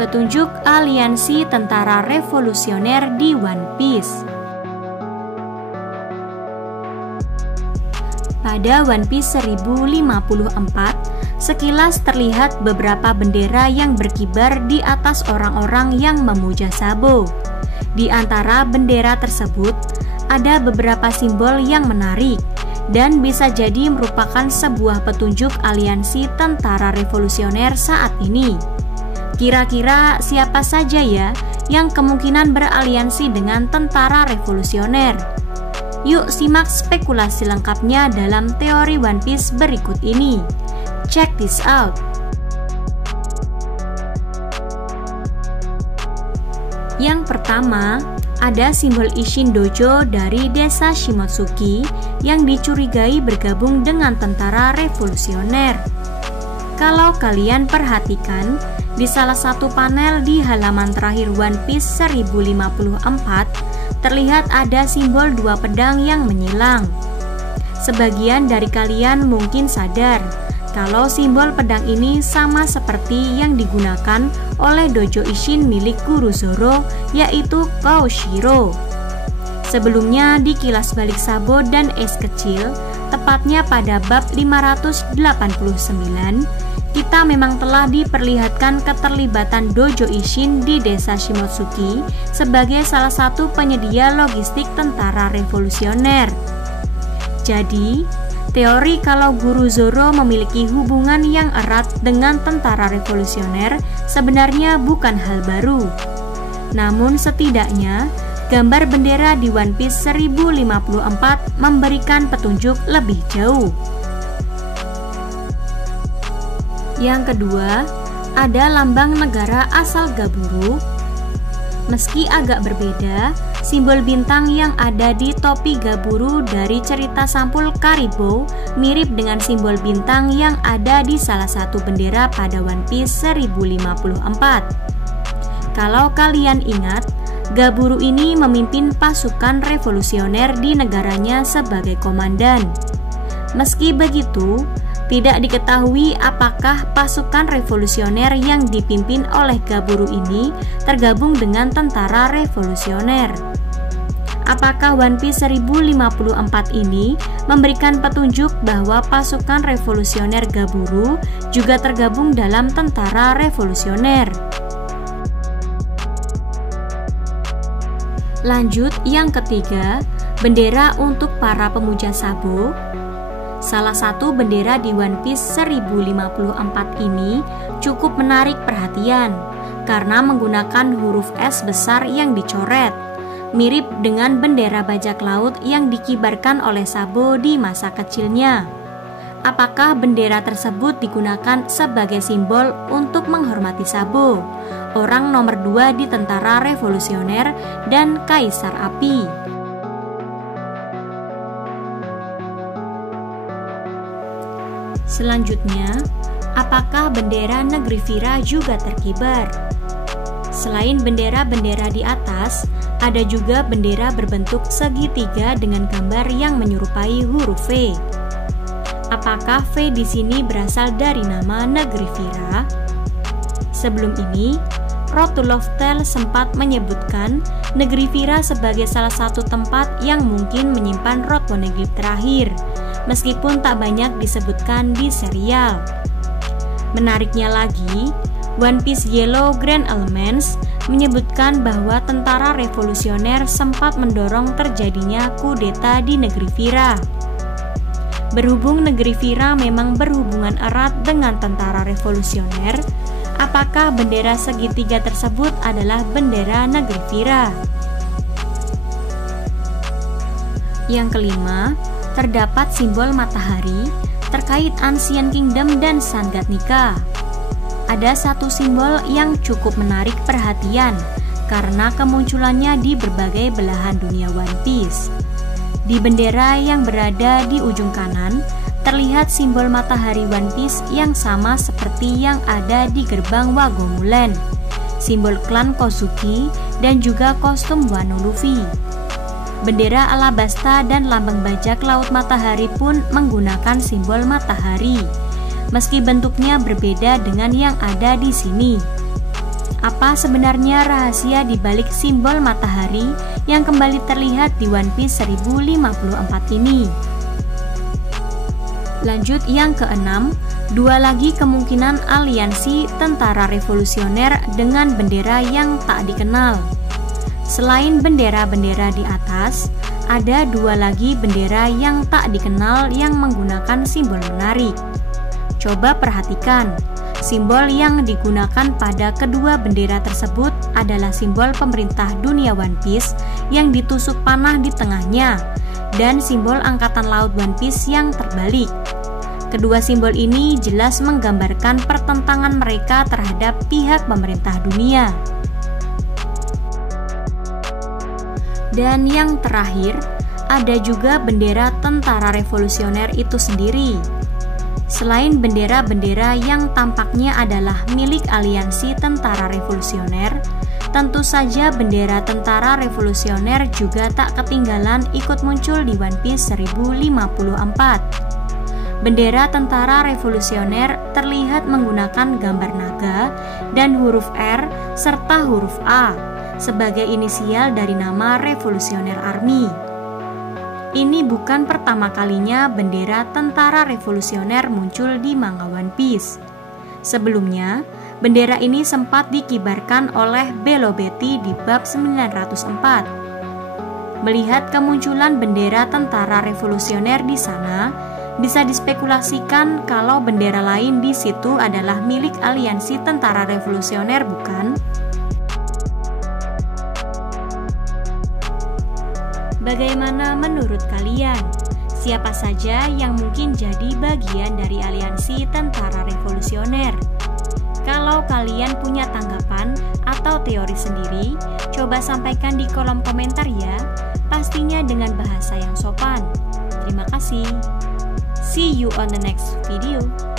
Petunjuk aliansi tentara revolusioner di One Piece. Pada One Piece 1054, sekilas terlihat beberapa bendera yang berkibar di atas orang-orang yang memuja Sabo. Di antara bendera tersebut, ada beberapa simbol yang menarik dan bisa jadi merupakan sebuah petunjuk aliansi tentara revolusioner saat ini. Kira-kira siapa saja ya yang kemungkinan beraliansi dengan tentara revolusioner? Yuk simak spekulasi lengkapnya dalam teori One Piece berikut ini. Check this out. Yang pertama, ada simbol Isshin Dojo dari desa Shimotsuki yang dicurigai bergabung dengan tentara revolusioner. Kalau kalian perhatikan, di salah satu panel di halaman terakhir One Piece 1054, terlihat ada simbol dua pedang yang menyilang. Sebagian dari kalian mungkin sadar kalau simbol pedang ini sama seperti yang digunakan oleh dojo Isshin milik Guru Zoro, yaitu Koshiro. Sebelumnya di Kilas Balik Sabo dan Es Kecil, tepatnya pada bab 589, kita memang telah diperlihatkan keterlibatan dojo Isshin di desa Shimotsuki sebagai salah satu penyedia logistik tentara revolusioner. Jadi, teori kalau Guru Zoro memiliki hubungan yang erat dengan tentara revolusioner sebenarnya bukan hal baru. Namun setidaknya, gambar bendera di One Piece 1054 memberikan petunjuk lebih jauh. Yang kedua, ada lambang negara asal Gaburu. Meski agak berbeda, simbol bintang yang ada di topi Gaburu dari cerita sampul Karibo mirip dengan simbol bintang yang ada di salah satu bendera pada One Piece 1054. Kalau kalian ingat, Gaburu ini memimpin pasukan revolusioner di negaranya sebagai komandan. Meski begitu, tidak diketahui apakah pasukan revolusioner yang dipimpin oleh Gaburu ini tergabung dengan tentara revolusioner. Apakah One Piece 1054 ini memberikan petunjuk bahwa pasukan revolusioner Gaburu juga tergabung dalam tentara revolusioner? Lanjut, yang ketiga, bendera untuk para pemuja Sabo. Salah satu bendera di One Piece 1054 ini cukup menarik perhatian karena menggunakan huruf S besar yang dicoret, mirip dengan bendera bajak laut yang dikibarkan oleh Sabo di masa kecilnya. Apakah bendera tersebut digunakan sebagai simbol untuk menghormati Sabo, orang nomor 2 di tentara revolusioner dan Kaisar Api? Selanjutnya, apakah bendera negeri Vira juga terkibar? Selain bendera-bendera di atas, ada juga bendera berbentuk segitiga dengan gambar yang menyerupai huruf V. Apakah V di sini berasal dari nama negeri Vira? Sebelum ini, Road to Love Tale sempat menyebutkan negeri Vira sebagai salah satu tempat yang mungkin menyimpan Road Poneglyph terakhir, meskipun tak banyak disebutkan di serial. Menariknya lagi, One Piece Yellow Grand Elements menyebutkan bahwa tentara revolusioner sempat mendorong terjadinya kudeta di negeri Vira. Berhubung negeri Vira memang berhubungan erat dengan tentara revolusioner, apakah bendera segitiga tersebut adalah bendera negeri Vira? Yang kelima, terdapat simbol matahari terkait Ancient Kingdom dan Sun God Nika. Ada satu simbol yang cukup menarik perhatian karena kemunculannya di berbagai belahan dunia One Piece. Di bendera yang berada di ujung kanan, terlihat simbol matahari One Piece yang sama seperti yang ada di gerbang Wagomulen, simbol klan Kozuki, dan juga kostum Wano Luffy. Bendera Alabasta dan lambang bajak laut matahari pun menggunakan simbol matahari, meski bentuknya berbeda dengan yang ada di sini. Apa sebenarnya rahasia di balik simbol matahari yang kembali terlihat di One Piece 1054 ini? Lanjut yang keenam, dua lagi kemungkinan aliansi tentara revolusioner dengan bendera yang tak dikenal. Selain bendera-bendera di atas, ada dua lagi bendera yang tak dikenal yang menggunakan simbol menarik. Coba perhatikan, simbol yang digunakan pada kedua bendera tersebut adalah simbol pemerintah dunia One Piece yang ditusuk panah di tengahnya dan simbol angkatan laut One Piece yang terbalik. Kedua simbol ini jelas menggambarkan pertentangan mereka terhadap pihak pemerintah dunia. Dan yang terakhir, ada juga bendera tentara revolusioner itu sendiri. Selain bendera-bendera yang tampaknya adalah milik aliansi tentara revolusioner, tentu saja bendera tentara revolusioner juga tak ketinggalan ikut muncul di One Piece 1054. Bendera tentara revolusioner terlihat menggunakan gambar naga dan huruf R serta huruf A sebagai inisial dari nama Revolusioner Army. Ini bukan pertama kalinya bendera tentara revolusioner muncul di manga One Piece. Sebelumnya, bendera ini sempat dikibarkan oleh Belo Betty di bab 904. Melihat kemunculan bendera tentara revolusioner di sana, bisa dispekulasikan kalau bendera lain di situ adalah milik aliansi tentara revolusioner, bukan? Bagaimana menurut kalian? Siapa saja yang mungkin jadi bagian dari aliansi tentara revolusioner? Kalau kalian punya tanggapan atau teori sendiri, coba sampaikan di kolom komentar ya, pastinya dengan bahasa yang sopan. Terima kasih. See you on the next video.